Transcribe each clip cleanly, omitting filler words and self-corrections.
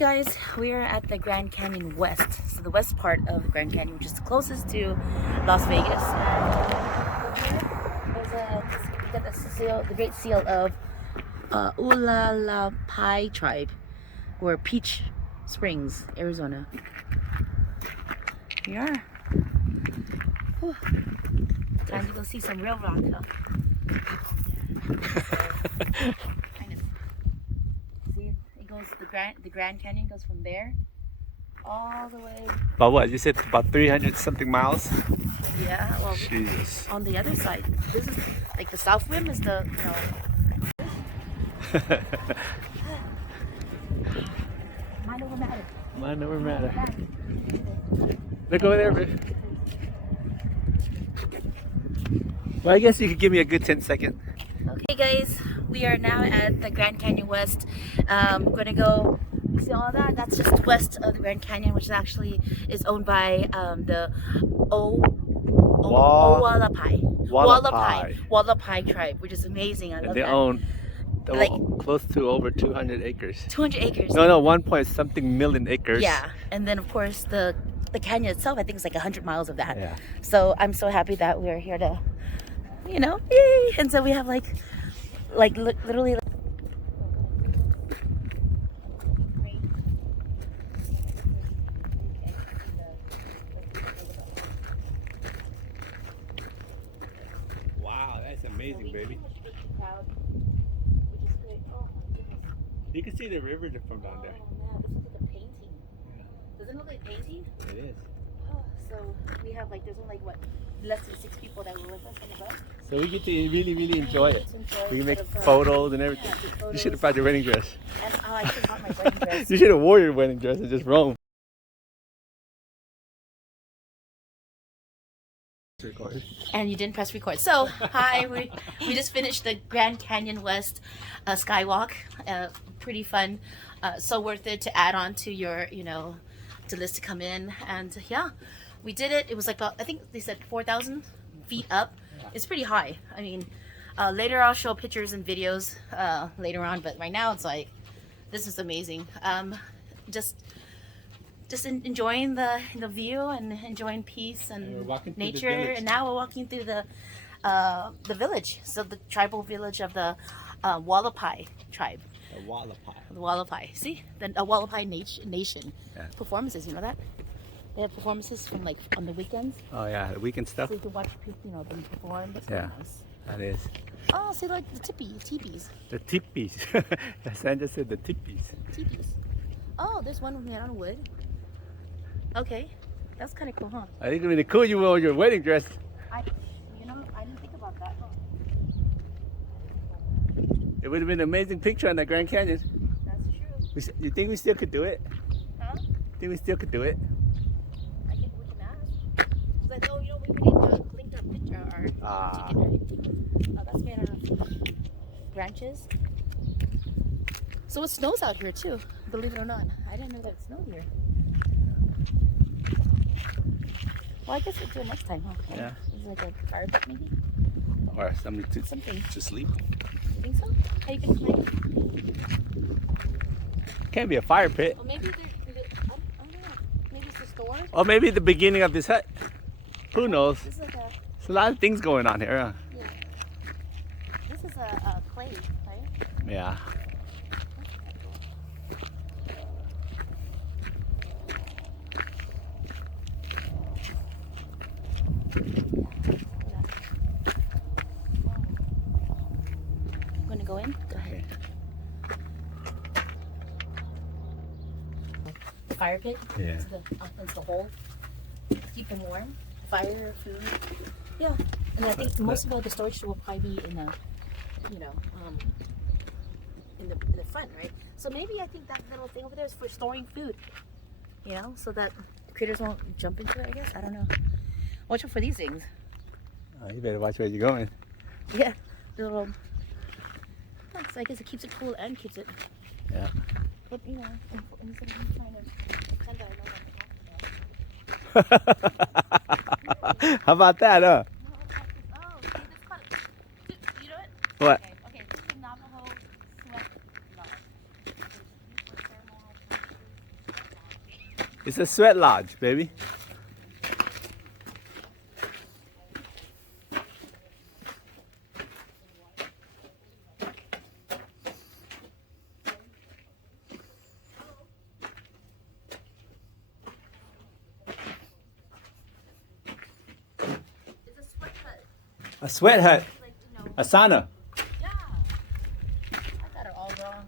guys, we are at the Grand Canyon West, so the west part of Grand Canyon, which is the closest to Las Vegas. And we got the Great Seal of Hualapai Tribe, or Peach Springs, Arizona. Here we are. Whew. Time to go see some real rock, though. Kind of. See, it goes the Grand Canyon goes from there all the way. About what? You said about 300 something miles? Yeah, well, Jesus. on the other side. This is like the south rim is the, Mind over matter. Mind over matter. Look over there, babe. Well, I guess you could give me a good 10 seconds. Okay, guys, we are now at the Grand Canyon West. We're gonna go. You see all that? That's just west of the Grand Canyon, which actually is owned by the Hualapai tribe, which is amazing. I love And they that. own Like close to over 200 acres. 200 acres. No, 1 point something million acres. Yeah, and then of course the canyon itself, I think it's like 100 miles of that. Yeah. So I'm so happy that we're here to, yay! And so we have like literally. Wow, that's amazing, baby. You can see the river from down there. Oh man, this is like a painting. Doesn't it look like painting? It is. Oh, so we have there's only less than 6 people that were with us on the bus. So we get to really enjoy it. We can make Instead of, photos and everything. yeah, You should have brought your wedding dress. And I should have brought my wedding dress. You should have wore your wedding dress and just roam. And you didn't press record. So, hi, we just finished the Grand Canyon West skywalk. Pretty fun. So worth it to add on to your, to list to come in. And yeah, we did it. It was like, I think they said 4,000 feet up. It's pretty high. I mean, later I'll show pictures and videos later on, but right now it's like, this is amazing. Just enjoying the view and enjoying peace and nature. And now we're walking through the village. So the tribal village of the Hualapai tribe. The Hualapai. The Hualapai. See, the Hualapai nation performances. You know that they have performances from on the weekends. Oh yeah, the weekend stuff. So you can watch people, them perform. That's Yeah, nice. that is. Oh, see, like the teepees. The tippies. Sandra said the tippies. Teepees. Oh, there's one made out of wood. Okay, that's kind of cool, huh? I think it would be cool you wore your wedding dress. I didn't think about that. It would have been an amazing picture on the Grand Canyon. That's true. You think we still could do it? Huh? Think we still could do it? I think we can ask. Cause I know, we cleaned our picture, our ticket, right? Oh, that's made out of branches. So it snows out here too, believe it or not. I didn't know that it snowed here. Well, I guess we'll do it next time, huh? Yeah. Is it like a fire pit maybe? Or something to sleep. You think so? How you can climb? Can't be a fire pit. Well, maybe I don't know. Maybe it's a store? Or maybe the beginning of this hut. Who knows? This is like There's a lot of things going on here, huh? yeah. This is a clay, right? Yeah. Gonna go in? Go ahead. The fire pit? Yeah. Into the hole. Keep them warm. Fire, food. Yeah. And I think most of all the storage will probably be in the, in the front, right? So maybe I think that little thing over there is for storing food. So that critters won't jump into it, I guess. I don't know. Watch out for these things. Oh, you better watch where you're going. Yeah. The little. So I guess it keeps it cool and keeps it. Yeah. But instead of trying to pretend I know what I'm talking about. How about that, huh? Oh, see, this called. You know it? What? Okay. This is the Navajo sweat lodge. It's a sweat lodge, baby. It's a sweat hut. A sweat hut. Like, you know, A sauna. yeah. I got it all wrong.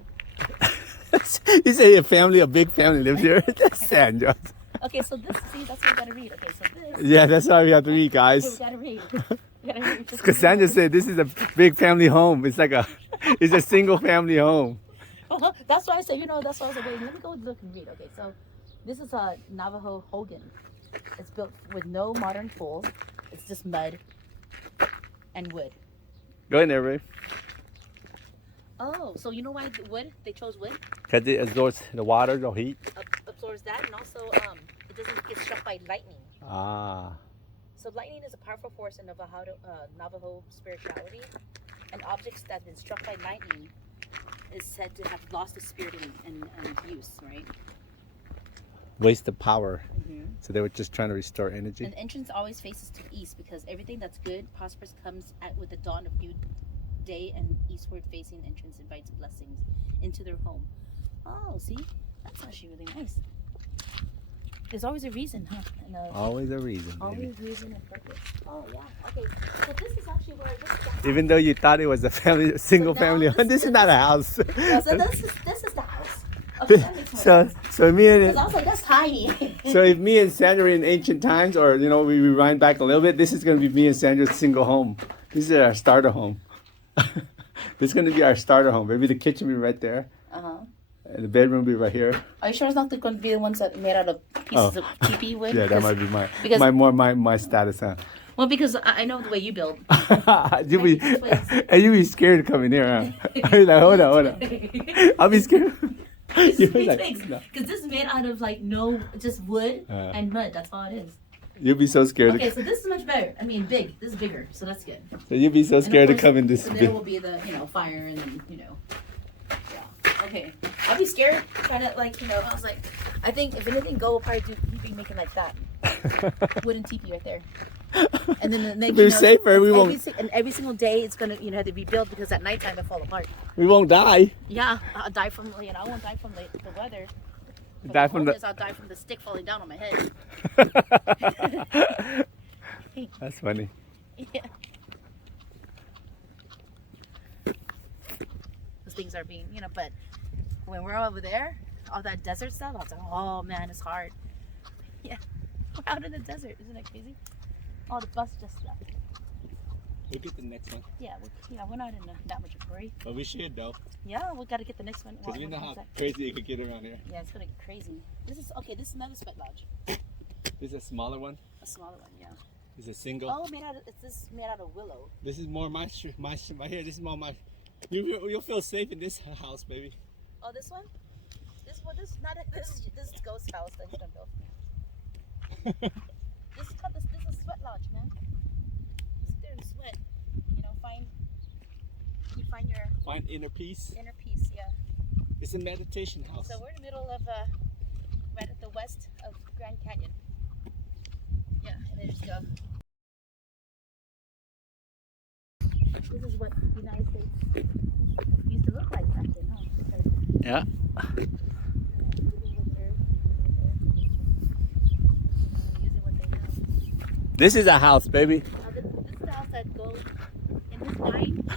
You say a family, a big family lives here. That's Sandra. Okay, so this, see, that's what we gotta read. Okay, so this, Yeah, that's why we have to read, we guys. gotta read. We gotta read. Because Sandra said this is a big family home. It's like it's a single family home. That's why I said, you know, that's why I was like, wait, let me go look and read. Okay, so this is a Navajo Hogan. It's built with no modern tools. It's just mud and wood. Go in there, babe. Oh, so you know why the wood? They chose wood. Because it absorbs the water, the heat. Absorbs that, and also it doesn't get struck by lightning. Ah. So lightning is a powerful force in Navajo spirituality, and objects that have been struck by lightning is said to have lost its spirit and use, right? Waste of power. Mm-hmm. So they were just trying to restore energy. And the entrance always faces to the east because everything that's good, prosperous comes with the dawn of new day, and eastward facing entrance invites blessings into their home. Oh, see? That's actually really nice. There's always a reason, huh? And, Always a reason. always Baby. reason and purpose. Oh, yeah. Okay. So this is actually where this is the house. Even though you thought it was a family, single now family home, this is not a house. Yeah, so this is the house. Okay, that makes more sense. so me and Because I was like, that's tiny. so if me and Sandra are in ancient times, or you know, we rewind back a little bit, this is going to be me and Sandra's single home. This is our starter home. This is going to be our starter home. Maybe the kitchen will be right there, Uh-huh. and the bedroom will be right here. Are you sure it's not going to be the ones that made out of pieces of teepee wood? Yeah, that Because- might be because- my status, huh? Well, because I know the way you build. you be, and you be scared to come in here, huh? You're like, hold on. I'll be scared. You're like, no. Because this is made out of like just wood and mud. That's all it is. You'll be so scared. Okay, so this is much better. I mean, big. This is bigger, so that's good. So you'll be so And of scared to course, come in this. So there will be the fire and then yeah. Okay, I'll be scared trying to I was like, I think if anything, Go will probably be making like that wooden teepee right there. And then the next, We're safer, we won't- And every single day, it's gonna have to be built because at nighttime they fall apart. We won't die. Yeah, I'll die from I won't die from the weather. Die from the. I'll die from the stick falling down on my head. That's funny. Yeah. Those things are being, but when we're over there, all that desert stuff, I was like, oh man, it's hard. Yeah, we're out in the desert. Isn't that crazy? Oh, the bus just left. We'll get the next one. Yeah, we're not in that much of a hurry. But we should though. Yeah, we got to get the next one. Because we What know one's how that? crazy it could get around here. Yeah, it's gonna get crazy. This is another sweat lodge. This is a smaller one. A smaller one, yeah. This is a single. Oh, this is made out of willow. This is more my right here. This is more my. You'll feel safe in this house, baby. Oh, this one? This is Ghost house that he's gonna build. This is a sweat lodge, man. You sit there and sweat. Find your Find inner peace. inner peace. Yeah. It's a meditation house. So we're in the middle of right at the west of Grand Canyon. Yeah, and then just go. This is what the United States used to look like back then, huh? Because Yeah. using what they know. This is a house, baby. This is the house that goes in his mind. He thinks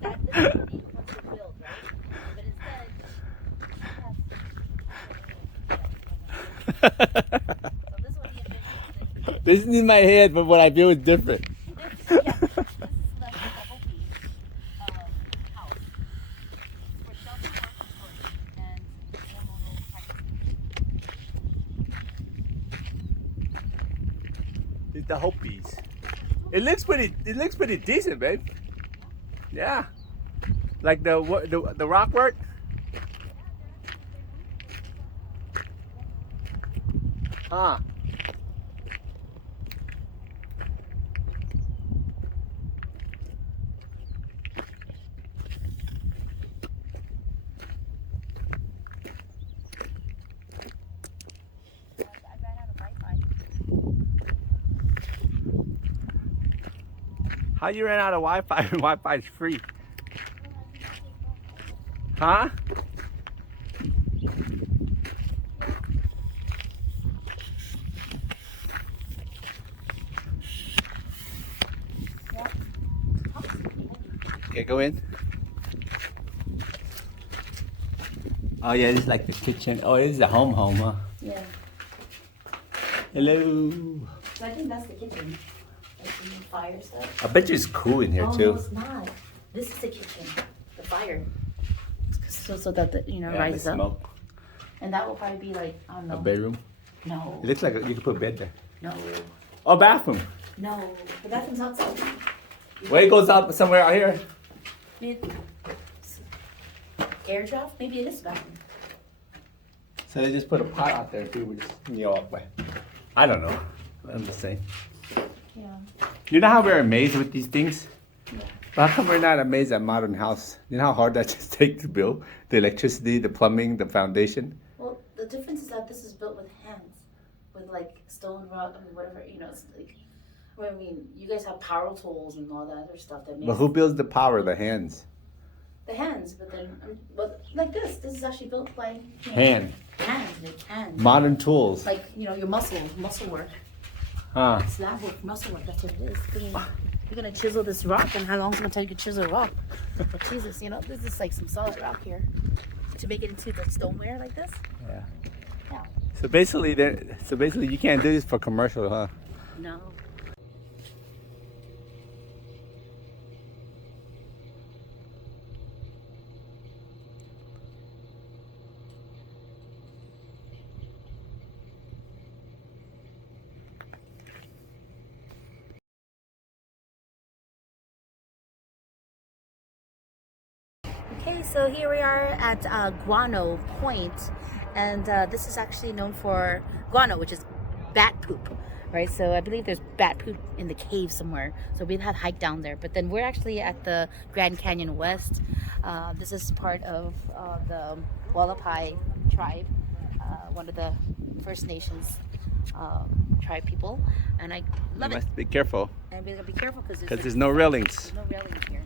that this is what he wants to build, right? But instead, so this is what he envisions. This is in my head, but what I feel is different. This is like the Hopi house for shelter, work, and storage, and hormonal practices. It's the Hopis. It looks pretty decent, babe. Yeah. Like the rock work. Huh. How you ran out of Wi-Fi and Wi-Fi is free? Huh? Okay, go in. Oh yeah, this is like the kitchen. Oh, this is the home, huh? Yeah. Hello. So I think that's the kitchen. Like the fire stuff. I bet you it's cool in here Oh, too. no, it's not. This is the kitchen. The fire. So that the, Yeah, rises the up. smoke. And that will probably be like, I don't know. A bedroom. No. It looks like you could put a bed there. No. Oh, bathroom. No. The bathroom's outside. Well, it goes up somewhere out here. Air draft? Maybe it is a bathroom. So they just put a pot out there too. We just, but I don't know. I'm just saying. Yeah. You know how we're amazed with these things? Yeah. But how come we're not amazed at modern house? You know how hard that just takes to build? The electricity, the plumbing, the foundation. Well, the difference is that this is built with hands, with like stone, rock, I mean, whatever. It's like. Well, I mean, you guys have power tools and all that other stuff that makes But who builds the power? The hands. the hands. But then, like this is actually built by Hand. hands. Modern tools. Like your muscle work. Huh. It's lab work, muscle work. That's what it is. I mean, you're gonna chisel this rock, and how long is it gonna take you to chisel a rock? Jesus, this is like some solid rock here to make it into the stoneware like this. Yeah. Yeah. So basically, you can't do this for commercial, huh? No. Okay, so here we are at Guano Point, and this is actually known for guano, which is bat poop, right? So I believe there's bat poop in the cave somewhere, so we'd have hiked down there. But then we're actually at the Grand Canyon West. This is part of the Wallapai tribe, one of the First Nations tribe people, and I love You it. must be careful And we gotta be careful because there's no railings. no railings here.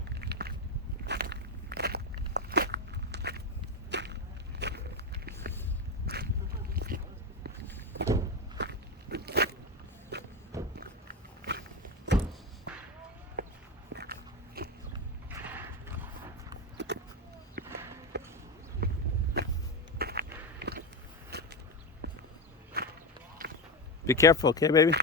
Be careful, okay, baby?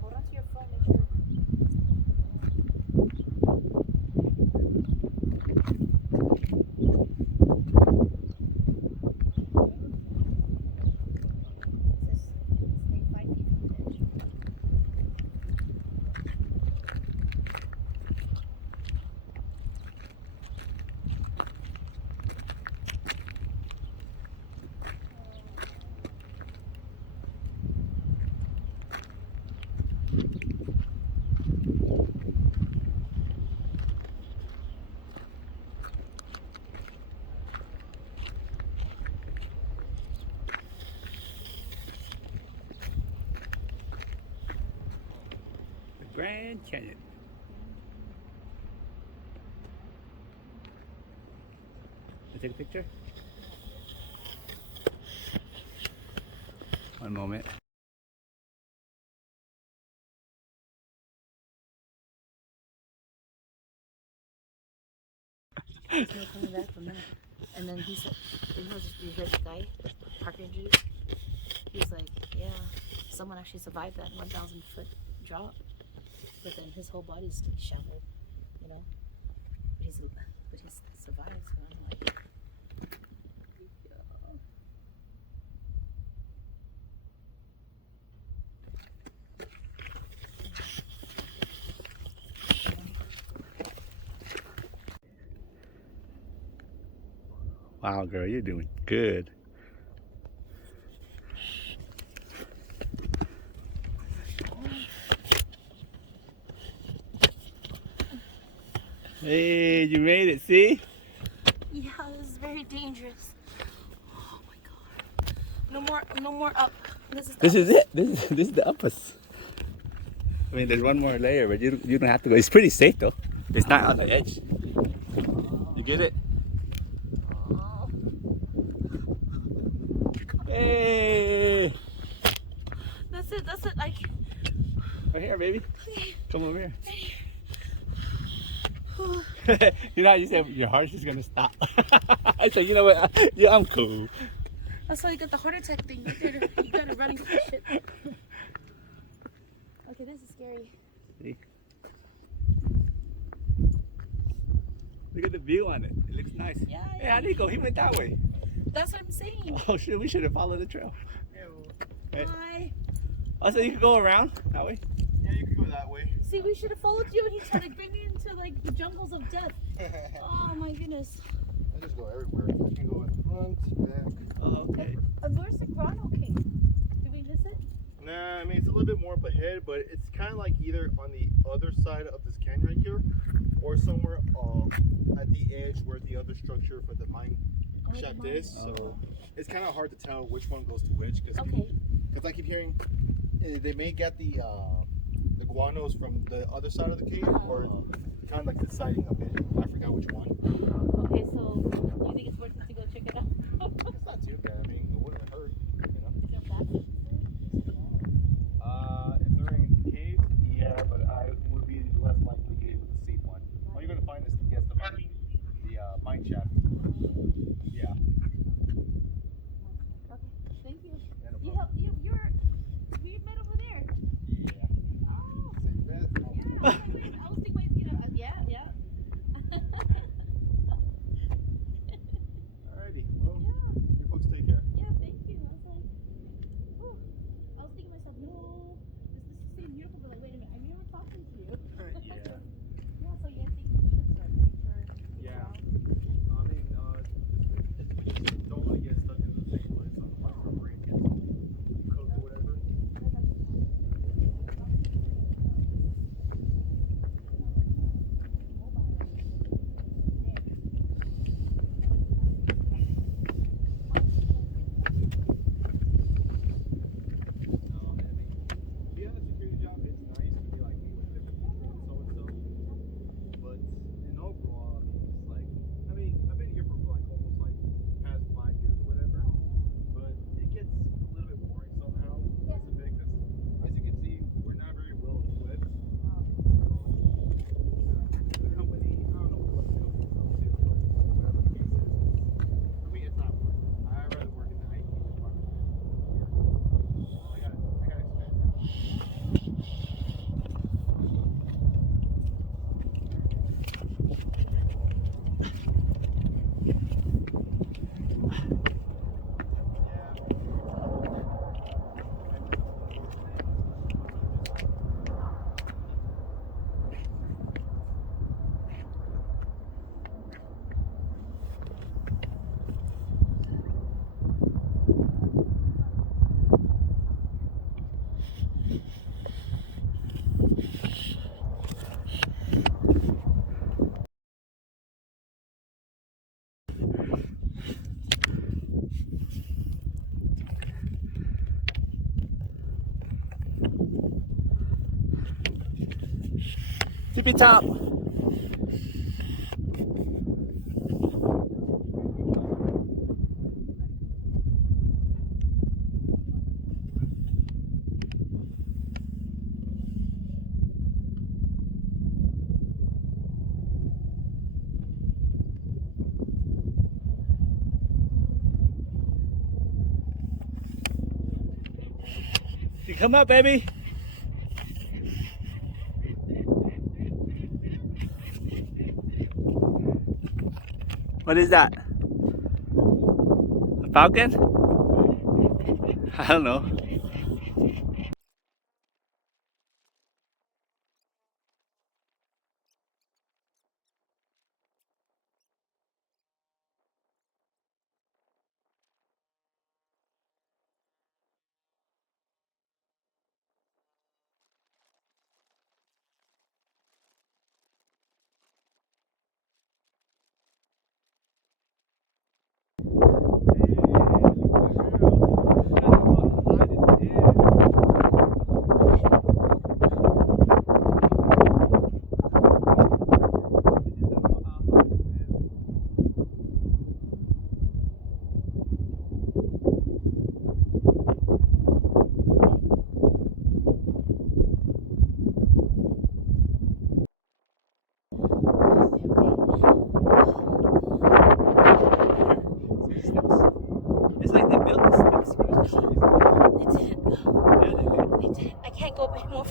Hold on to your phone, make sure. Stay 5 feet from the edge. The Grand Canyon. Can I take a picture? One moment. He's not coming back for a minute. And then he said, you heard the guy, park ranger, he was like, yeah, someone actually survived that 1,000-foot drop. But then his whole body's shattered, But he's survived, so I'm like, Wow, girl, you're doing good. Hey, you made it, see? Yeah, this is very dangerous. Oh my god. No more up. This is it. This is the uppers. I mean, there's one more layer, but you don't have to go. It's pretty safe though. It's not on the edge. You get it? Hey! That's it. Like, Right here, baby. okay. Come over here. You know how you said your heart's just gonna stop. I said, you know what? Yeah, I'm cool. That's why you got the heart attack thing. You gotta running for shit. Okay, this is scary. See? Look at the view on it. It looks nice. Yeah, Hey, yeah. how'd he go? He went that way. That's what I'm saying. Oh shit, we should have followed the trail. Hey. Hi. Oh, so you could go around that way? Yeah, you could go that way. See, we should have followed you, and he tried to bring me into like the jungles of death. Oh my goodness. I just go everywhere. I can go in front, back. Oh, okay. Where's the Grotto Cave? Did we miss it? Nah, I mean, it's a little bit more up ahead, but it's kind of like either on the other side of this canyon right here, or somewhere at the edge where the other structure for the mine shaft is. So it's kind of hard to tell which one goes to which. Okay. Because I keep hearing they may get the guanos from the other side of the cave, or kind of like the siding of it. I forgot which one. Okay, so do you think it's worth it to go check it out? It's not too bad. I mean, it wouldn't hurt, you know. Is there fast? If they're in caves, yeah, but I would be less likely to be able to see one. All you're gonna find is the mine shaft. Yeah. Okay, thank you. Yeah, no You problem. help. We met over there. Yeah. Oh. Same bet. Yeah. I was thinking, yeah. Alrighty. Well, Yeah. you folks take care. Yeah, thank you. I was like, oh. I was thinking to myself, no, this seems beautiful, but like, wait a minute, I remember talking to you. Yeah. Yeah, so you guys take some trips or heading for. Yeah. I mean, we just don't want to get stuck in the same place on the bottom where it gets cooked or whatever. Being on a security job, it's nice to be like me with different people and so and so. But in overall, it's like, I mean, I've been here for like almost like past 5 years or whatever. But it gets a little bit boring somehow, just a bit, because as you can see, we're not very well equipped. The company, I don't know what the company's up to, but whatever the case is, for me, it's not worth it. I'd rather work in the IT department than here. I gotta expand that. Tippy top. You come up, baby. What is that? A falcon? I don't know.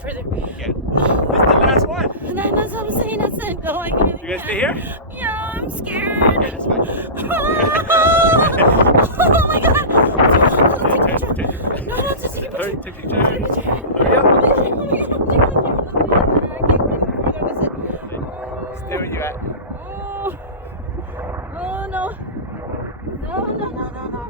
further. Okay. This is the last one. And then that's what I'm saying. That's it. No, I can't. You gonna stay here? Yeah, I'm scared. Okay, that's fine. Oh my god. Take a picture. No, no, just take a Hurry, picture. take a picture. Hurry up. Stay where you at. Oh no. No, no, no, no, no.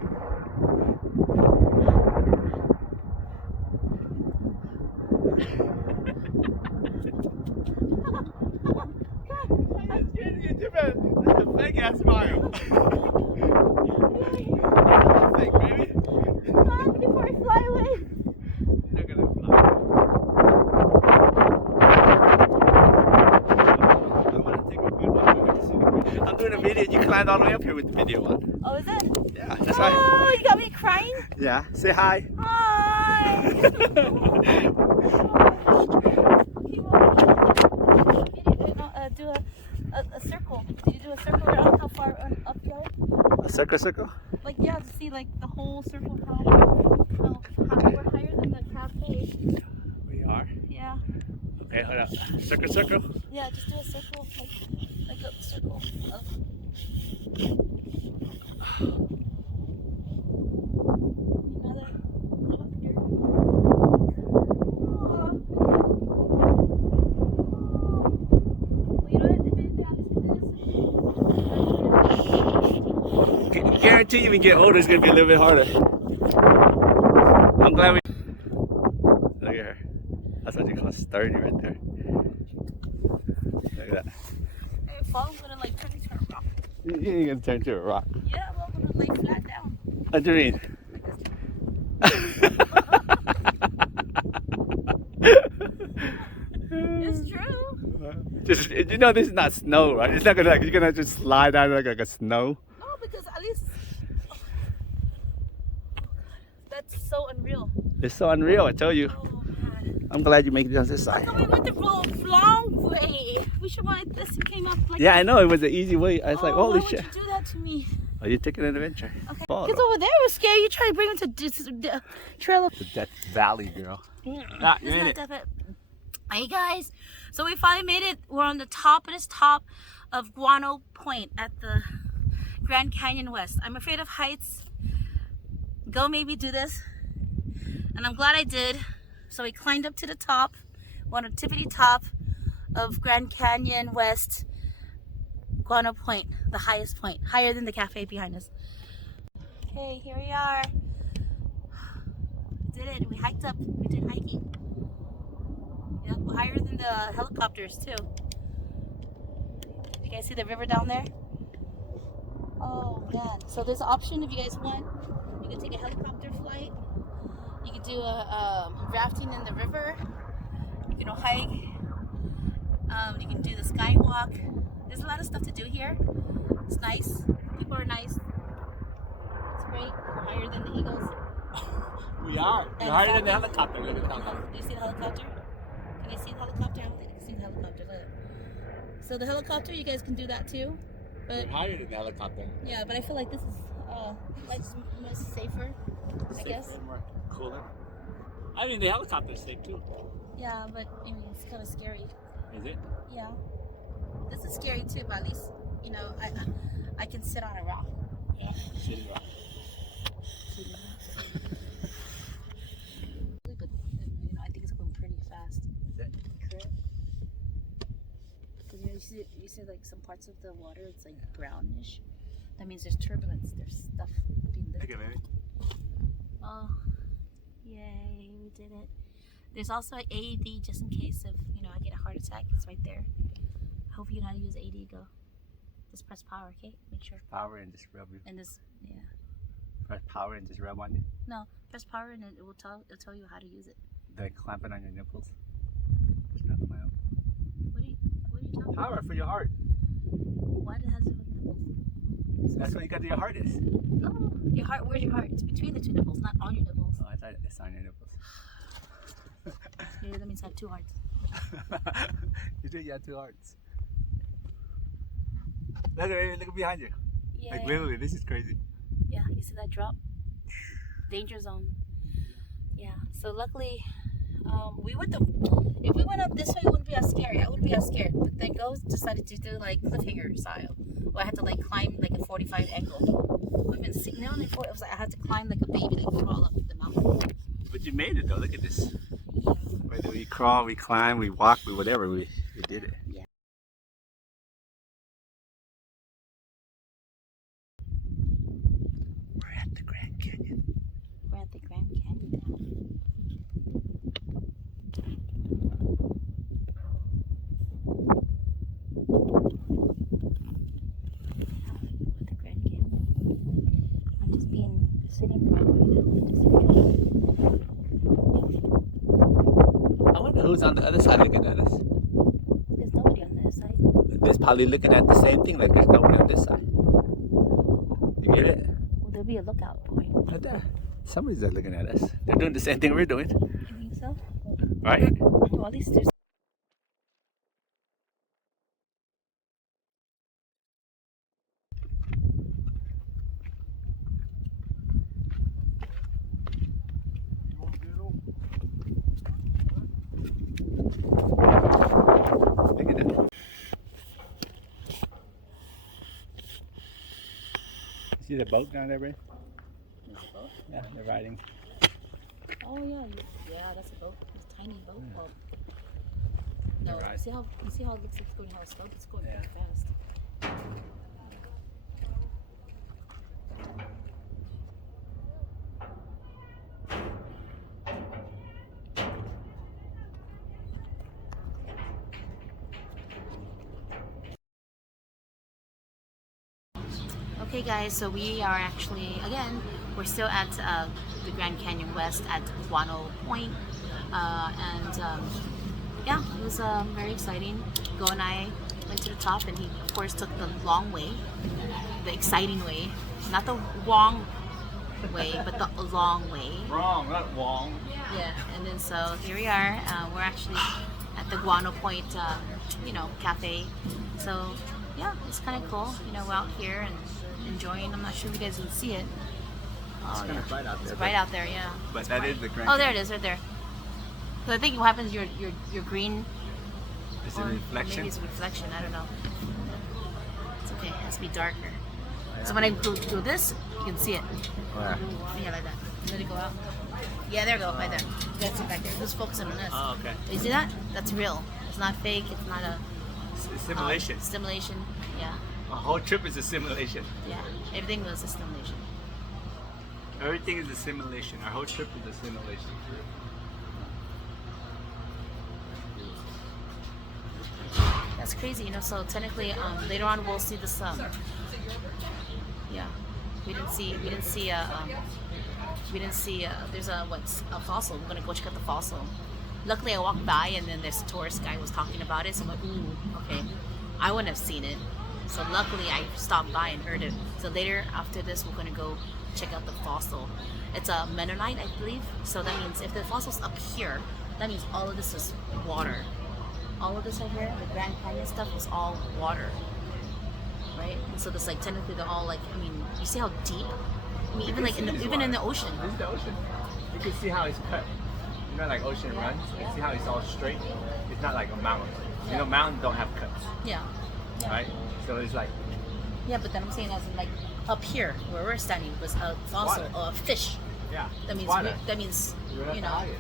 That's a fake ass smile. Fake, baby. Before I fly away. You're not gonna fly. I wanna take a good one. I'm doing a video. You climbed all the way up here with the video on. Oh, is it? Yeah, that's right. Oh, you got me crying? Yeah, say hi. Hi. Do a circle. Did you do a circle around how far up you are? A circle. Like, yeah, to see like the whole circle, how we're higher than the cafe. We are. Yeah. Okay, hold up. Circle. Yeah, just do a circle, like a circle of. Another up here. Well, you know what? If anything happens to this, Guarantee you when you get older, it's gonna be a little bit harder. I'm glad we. Look at her. That's what you call sturdy right there. Look at that. if I'm gonna like turn into a rock. You're gonna turn into a rock. Yeah, well, I'm gonna lay flat down. What do you mean? It's true. Just you know, this is not snow, right? It's not gonna like you're gonna just slide down like a snow. No, because at least that's so unreal. It's so unreal, I tell you. Oh man. I'm glad you make it on this side. How come we went the long way? We should want this and came up like. Yeah, I know it was an easy way. I was like, holy why shit. would you do that to me? Oh, you're taking an adventure. Okay. Follow. Kids over there was scary. You try to bring them to this trail of. The Death Valley, girl. Ah, This is you're in not it. definite. Hey guys, so we finally made it. We're on the top of Guano Point at the Grand Canyon West. I'm afraid of heights. Go maybe do this. And I'm glad I did. So we climbed up to the top. We're on the tippity top of Grand Canyon West, Guano Point, the highest point, higher than the cafe behind us. Okay, here we are. We did it. We hiked up. We did hiking. Yep, higher than the helicopters too. You guys see the river down there? Oh man! So there's an option if you guys want. You can take a helicopter flight. You can do a rafting in the river. You can hike. You can do the skywalk. There's a lot of stuff to do here. It's nice. People are nice. It's great. We're higher than the eagles. We are. And You're higher than the falcons. helicopter. Look at that. Do you see the helicopter? Can you see the helicopter? I don't think you can see the helicopter. Look. So the helicopter, you guys can do that too. But You're higher than the helicopter. yeah, but I feel like this is like much safer. I guess. More cooler. I mean, the helicopter's safe too. Yeah, but I mean, it's kind of scary. Is it? Yeah, this is scary too. But at least I can sit on a rock. Yeah. Shitty rock. But I think it's going pretty fast. Is it? Correct. Because you see like some parts of the water, it's like brownish. That means there's turbulence. There's stuff being lifted. Okay, baby. Oh, yay, we did it. There's also an AED just in case if, I get a heart attack. It's right there. I hope you know how to use AED. Go. Just press power, okay? Make sure. Power and just rub you. And just, yeah. Press power and just rub on you. No, press power and it'll tell you how to use it. Then clamp it on your nipples. There's no clamp. What are you talking about? Power for your heart. Why does it have to do with nipples? That's what you got to your heart is. No, your heart, where's your heart? It's between the two nipples, not on your nipples. Oh, I thought it's on your nipples. Yeah, that means I have two hearts. You think you have two hearts. Look behind you. Yeah. Like literally, this is crazy. Yeah, you see that drop? Danger zone. Yeah, so luckily We went the. If we went up this way, it wouldn't be as scary. I wouldn't be as scared. But then Ghost decided to do like cliffhanger style. Where I had to like climb like a 45 angle. We've been sitting on it. It was like I had to climb like a baby, like crawl up the mountain. But you made it though. Look at this. Whether we crawl, we climb, we walk, we whatever, we did it. Yeah. We're at the Grand Canyon. We're at the Grand Canyon now. The Grand Canyon. I'm just being sitting right I wonder who's on the other side looking at us. There's nobody on this side. They're probably looking at the same thing, like there's nobody on this side. You get it? Well, there'll be a lookout point. Right there. Somebody's there looking at us. They're doing the same thing we're doing, You think so? right? Well, at least there's. Look at that. See the boat down there, Ray? There's a boat. Yeah, they're riding. Oh yeah, yeah, that's a boat. It's a tiny boat. Yeah. Well, no, Right. you see how it looks like it's going how slow? It's going Yeah. pretty fast. Okay guys, so we are actually, again, we're still at the Grand Canyon West at Guano Point. Yeah, it was very exciting. Go and I went to the top and he of course took the long way, the exciting way, not the wrong way, but the long way. Wrong, not Wong. Yeah, and then so here we are. We're actually at the Guano Point, cafe. So yeah, it's kind of cool. We're out here and enjoying. I'm not sure if you guys can see it. It's kind of bright out there. It's right out there, yeah. But that is the Grand Oh, there it is, right there. So I think what happens, your green. It's a or reflection. Maybe it's a reflection. I don't know. It's okay. It has to be darker. So when I do this, you can see it. Where? Yeah, like that. Let it go out. Yeah, there we go, right there. That's it back there. Who's focusing on this? Oh, okay. You see that? That's real. It's not fake. It's not a Simulation. Simulation. Yeah, A whole trip is a simulation. yeah. Everything was a simulation. Everything is a simulation. Our whole trip is a simulation. That's crazy, So technically, later on we'll see the sun. Yeah, we didn't see. There's a fossil. We're gonna go check out the fossil. Luckily, I walked by and then this tourist guy was talking about it. So I'm like, ooh, okay. I wouldn't have seen it. So luckily, I stopped by and heard it. So later, after this, we're gonna go check out the fossil. It's a Mennonite, I believe. So that means if the fossil's up here, that means all of this is water. All of this right here, the Grand Canyon stuff, was all water, right? And so this technically they're all you see how deep? I mean, even even in the ocean. This is the ocean. You can see how it's cut. Like ocean runs. You can see how it's all straight. It's not like a mountain. Yeah. Mountains don't have cuts, Yeah. Yeah. right? So it's like Yeah, but then I'm saying as in up here where we're standing was a fossil Water. or a fish. yeah. That means water. you have to know. hide it.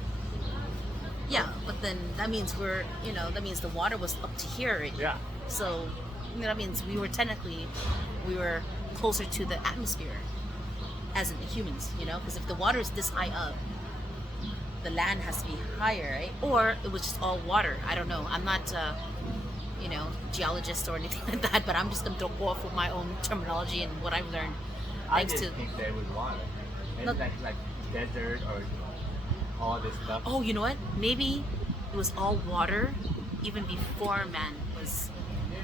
Yeah, but then that means that means the water was up to here. Yeah. So that means we were closer to the atmosphere, as in the humans, because if the water is this high up, the land has to be higher, right? Or it was just all water. I don't know. I'm not, geologist or anything like that, but I'm just gonna go off with my own terminology and what I've learned. I Thanks didn't to think there was water. Maybe Look. like desert or all this stuff. oh, you know what? Maybe it was all water even before man was.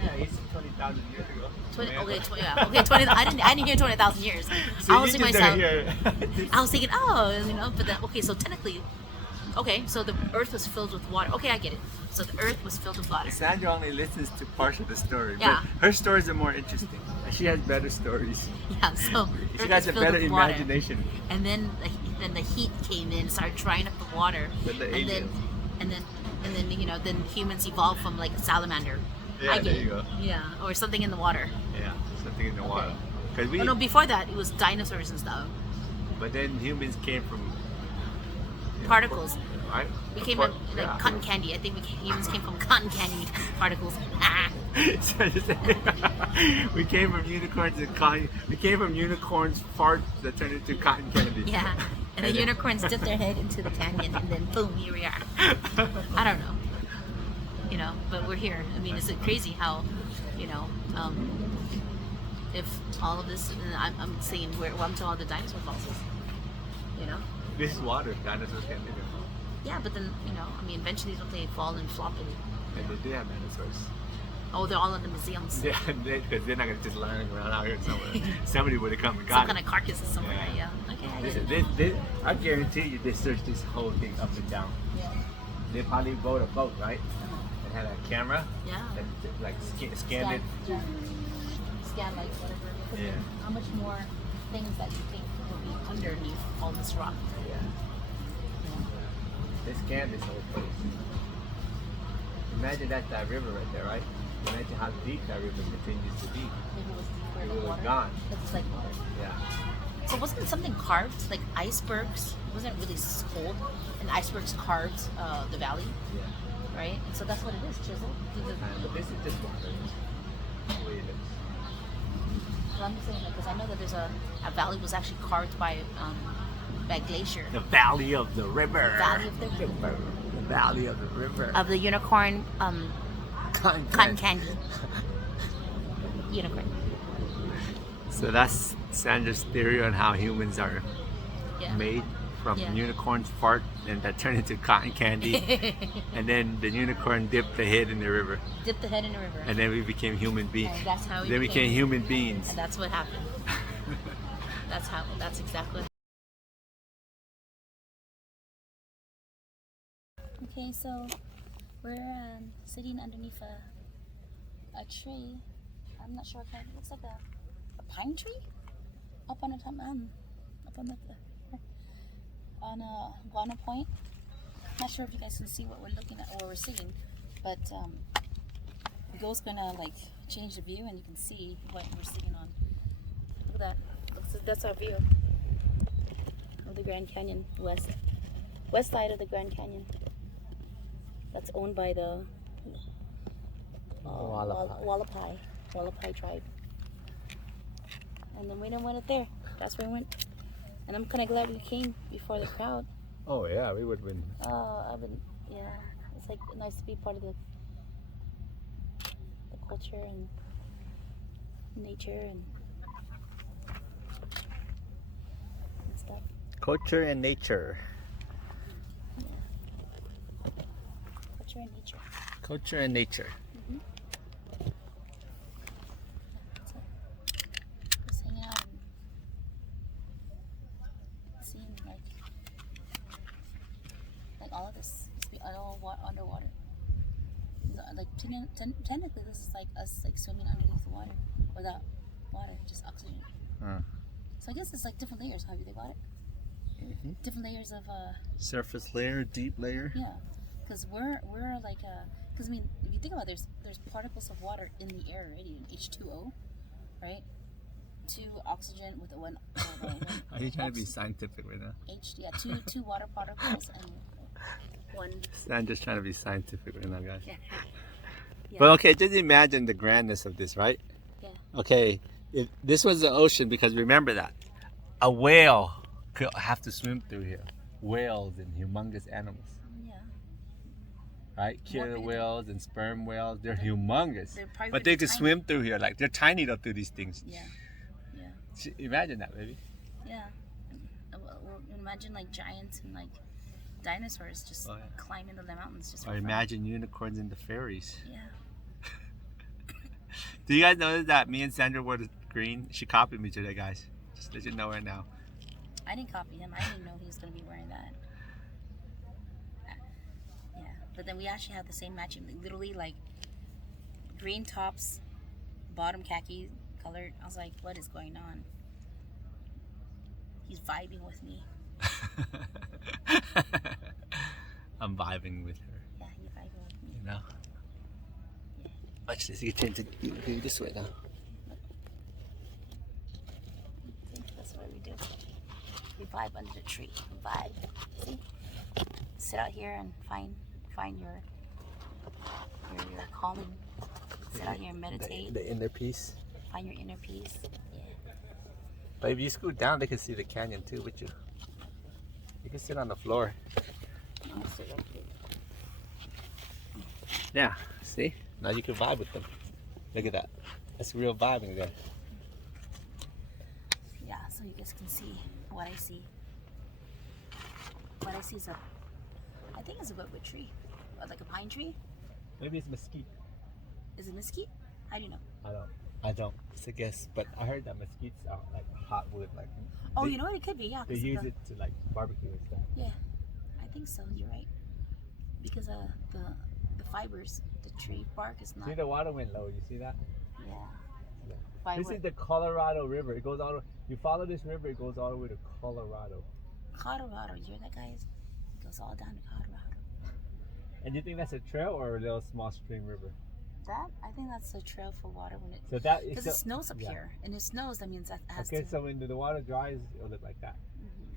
Yeah, it's 20,000 years ago. 20, Man. okay, 20, yeah, okay, 20. I didn't hear 20,000 years. So I was you thinking just don't myself. hear. I was thinking, but then okay, so technically, so the earth was filled with water. Okay, I get it. So the earth was filled with water. Sandra only listens to part of the story. Yeah. But her stories are more interesting. She has better stories. Yeah, so She earth has was a filled better with water. imagination And then the heat came in, started drying up the water. than the and aliens. then and then then humans evolved from like a salamander. I get it. Yeah, or something in the water. Yeah, something in the water. Cause we, Oh no, before that it was dinosaurs and stuff. but then humans came from Particles. right? We came from like cotton candy. I think humans came from cotton candy particles. We came from unicorns and cotton. We came from unicorns farts that turned into cotton candy. Yeah, and the unicorns dipped their head into the canyon, and then boom, here we are. I don't know, but we're here. I mean, is it crazy how, if all of this, and I'm saying we're to all the dinosaur fossils, This is water. Dinosaurs can't live in. Yeah, but then eventually don't they fall and flop and And they did have dinosaurs. they're all in the museums. Yeah, because they're not gonna just lying around out here somewhere. Somebody would have come and Some got kind it. of carcasses somewhere. Yeah. Yeah. Okay, I get it. I guarantee you, they searched this whole thing up and down. Yeah. They probably rode a boat, right? And had a camera Yeah. and like scanned it. Scan like whatever. Yeah. How much more things that you think will be underneath all this rock? Yeah. They scanned this whole place. Imagine that river right there, right? Imagine how deep that river continues to be. Maybe it was deeper It in the was water. gone. Because it's like water. Yeah. So wasn't something carved, like icebergs? It wasn't really cold, and icebergs carved the valley, Yeah. right? And so that's what it is, chiseled. But this is just water. That's the way it is. I'm just saying that because I know that there's a valley was actually carved by glacier. The valley of the river. Valley of the river. The valley of the river. Of the unicorn cotton candy. Unicorn. So that's Sandra's theory on how humans are Yeah. made from Yeah. unicorns fart and that turn into cotton candy. And then the unicorn dipped the head in the river. Dip the head in the river. And then we became human beings. And that's how we Then we became human beings. And that's what happened. That's exactly what. Okay, so we're sitting underneath a tree. I'm not sure what kind. It looks like a pine tree up on the top, up on the on Guana Point. Not sure if you guys can see what we're looking at or we're seeing, but Go's gonna like change the view and you can see what we're sitting on. Look at that. That's our view of the Grand Canyon west side of the Grand Canyon. That's owned by the Wallapai tribe. And then we didn't want it there. That's where we went. And I'm kind of glad we came before the crowd. Oh yeah, we would win. Yeah. It's like nice to be part of the culture and nature and stuff. Culture and nature. Culture and nature. Culture and nature. Just hanging out and seeing like all of this must be all underwater. Like technically, this is like us like swimming underneath the water without water, just oxygen. So I guess it's like different layers. Have you think about it? Different layers of Surface layer, deep layer. yeah, because we're like because I mean if you think about it, there's particles of water in the air already, H2O, right? 2 oxygen with one. Are you trying to be scientific right now? Two water particles and 1. I'm just trying to be scientific right now, guys. Yeah. But okay, just imagine the grandness of this, right? Yeah. Okay, if this was the ocean, because remember that a whale could have to swim through here. Whales and humongous animals, Yeah. right? Killer bigger. whales and sperm whales, they're humongous. They're probably But they really could tiny. swim through here, like they're tiny up through these things. Yeah. Imagine that, baby. Yeah. Well, imagine like giants and like dinosaurs just Oh, yeah. climbing the mountains just for Or fun. imagine unicorns in the fairies. Yeah. Do you guys know that me and Sandra wore the green? She copied me today, guys. Just let you know right now. I didn't copy him. I didn't know he was going to be wearing that. Yeah. But then we actually have the same matching. Literally like green tops, bottom khaki colored. I was like, what is going on? He's vibing with me. I'm vibing with her. Yeah, you vibe with me. You know. Watch this. You tend to do this way now. See, that's what we do. We vibe under the tree. Vibe. See? Sit out here and find your calming. Sit out here and meditate. The inner peace. Find your inner peace. Yeah. But if you scoot down, they can see the canyon too with you. You can sit on the floor. I'll sit up here. Yeah, see? Now you can vibe with them. Look at that. That's real vibing there. Yeah, so you guys can see what I see. What I see is I think it's a redwood tree. Like a pine tree. Maybe it's mesquite. Is it mesquite? How do you know? I don't. It's a guess. But I heard that mesquites are like hot wood. Like Oh, they, you know what? It could be, yeah. they 'cause use it to like barbecue and stuff. Yeah, I think so. You're right. Because the fibers, the tree bark is not. See the water went low. You see that? Yeah. Yeah. Fiber. This is the Colorado River. It goes all. You follow this river, it goes all the way to Colorado. Colorado. You hear that, guys? It goes all down to Colorado. And you think that's a trail or a little small stream river? That I think that's a trail for water when it. So that is. Because it snows up yeah. here, and it snows. That means that has Okay, to. so when the water dries, it'll look like that. Mhm.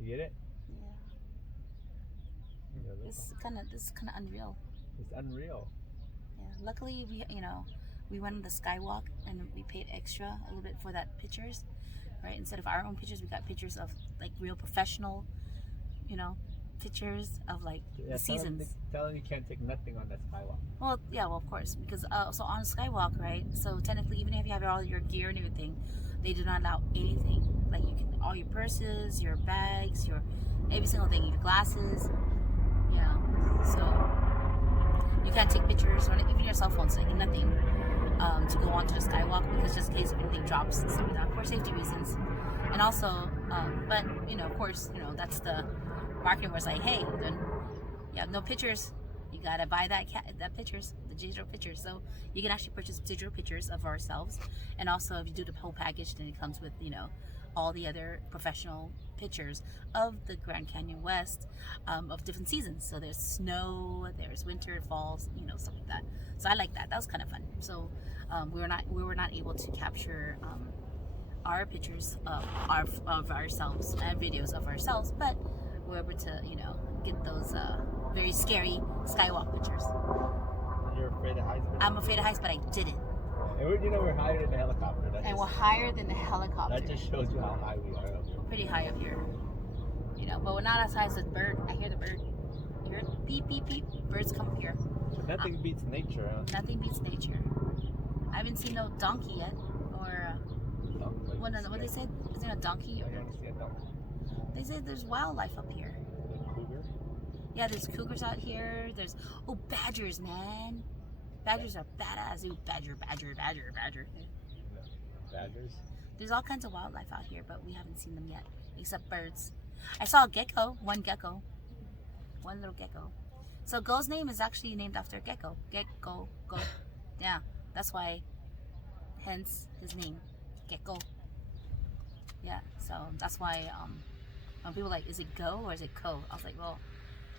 You get it? Yeah. Yeah, look This is kind of unreal. It's unreal. Yeah. Luckily, we went on the skywalk and we paid extra a little bit for that pictures, right? Instead of our own pictures, we got pictures of like real professional, pictures of like Yeah, the seasons. Tell them you can't take nothing on that skywalk. Well, yeah, well, of course, because so on skywalk, right? So technically, even if you have all your gear and everything, they do not allow anything. Like you can all your purses, your bags, your every single thing, your glasses. Yeah. So you can't take pictures or even your cell phones, like nothing, to go onto the skywalk because just in case anything drops and stuff like that for safety reasons. And also, but of course, that's the marketing was like, hey, then you have no pictures. You gotta buy that pictures, the digital pictures. So you can actually purchase digital pictures of ourselves, and also if you do the whole package, then it comes with all the other professional pictures of the Grand Canyon West, of different seasons. So there's snow, there's winter, falls, stuff like that. So I like that. That was kind of fun. So we were not able to capture our pictures of ourselves and videos of ourselves, but we're able to get those very scary skywalk pictures. You're afraid of heights? I'm afraid of heights, but I didn't. And we're higher than the helicopter. And we're higher than the helicopter. That just shows you how high we are up here. We're pretty high up here. But we're not as high as the bird. I hear the bird. You hear it? Beep, beep, beep. Birds come up here. But nothing beats nature, huh? Nothing beats nature. I haven't seen no donkey yet. Or, what they said? Is there a donkey? I want to see a donkey. They say there's wildlife up here. A cougar? Yeah, there's cougars out here. There's badgers, man. Badgers are badass. Ooh, badger. No. Badgers? There's all kinds of wildlife out here, but we haven't seen them yet, except birds. I saw a gecko. One little gecko. So Go's name is actually named after a gecko. Go. Yeah, that's why. Hence his name, Gecko. Yeah, so that's why when people are like, is it Go or is it Co? I was like, well,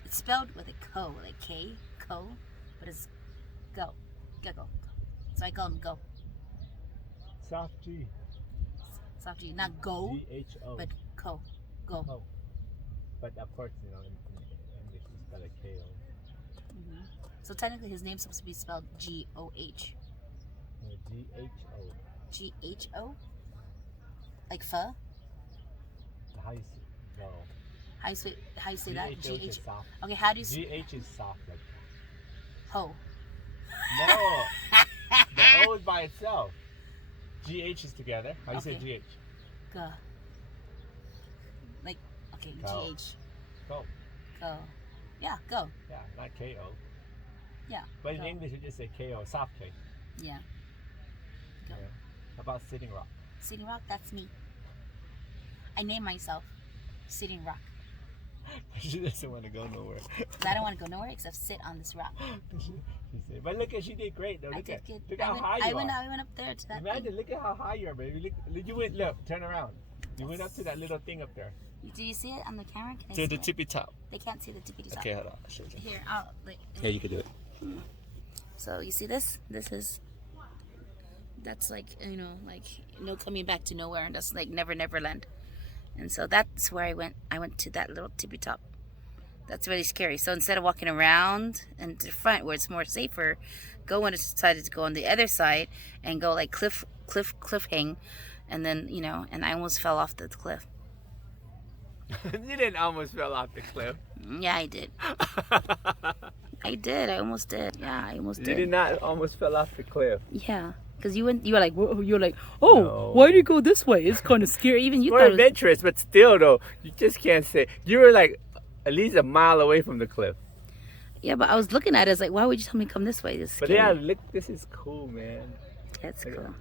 it's spelled with a Co, like K, Co, but it's Go, Gecko. So I call him Go. Soft G. Soft G, not Go, G-H-O. but Co, Go. Oh. But of course, in English it's spelled like K-O. Mm-hmm. So technically his name's supposed to be spelled G-O-H. No, G-H-O. G-H-O? Like pho? How you say no. How you say that? G-H-O G-H. is soft. Okay, how do you say G-H is soft like ho? No! The O is by itself. G-H is together. How do you say Okay. G-H? Go. Like, okay, Go. G-H. Go. Go. Yeah, go. Yeah, not K-O. Yeah. But in go. English, you just say K-O, soft K. Yeah. Go. Yeah. How about Sitting Rock? Sitting Rock, that's me. I name myself Sitting Rock. She doesn't want to go nowhere. 'Cause I don't want to go nowhere except sit on this rock. She said, but look at she did great though. I Look did at good. look how high I you went are. up there to that Imagine, thing. look at how high you are, baby. Look, you went. Look, turn around. You went up to that little thing up there. Do you see it on the camera? Can I To see the it? tippy top. They can't see the tippity top. Okay, hold on. I'll show you. Here, I'll like. Yeah, you could do it. So you see this? That's like, you know, like no coming back to nowhere, and that's like Never Land. And so that's where I went. I went to that little tippy top. That's really scary. So instead of walking around and to the front where it's more safer, decided to go on the other side and go like cliff hang, and then, you know, and I almost fell off the cliff. You didn't almost fell off the cliff. Yeah, I did. I did. I almost did. Yeah, I almost You did. did not almost fell off the cliff. Yeah, because you were like, oh, No. why do you go this way? It's kind of scary. Even you More thought it was, adventurous, but still though, you just can't say. You were like at least a mile away from the cliff. yeah, but I was looking at it. I was like, why would you tell me to come this way? This is But scary. yeah, look, this is cool, man. That's cool.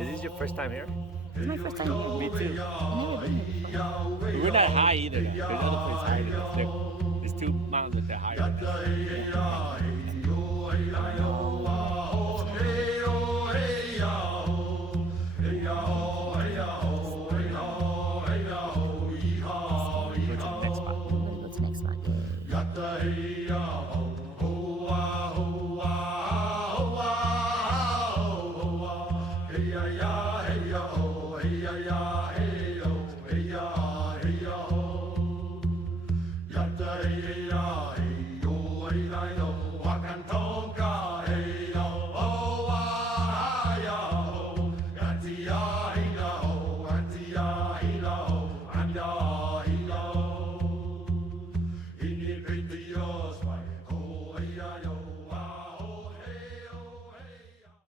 Is this your first time here? It's my first time here. Me too. I've never been here before. We're not high either. There's other places higher than this. There's two mountains that are higher than this. Go to the next spot. I'm gonna go to the next spot. Hey ya, hey ya, oh, hey ya,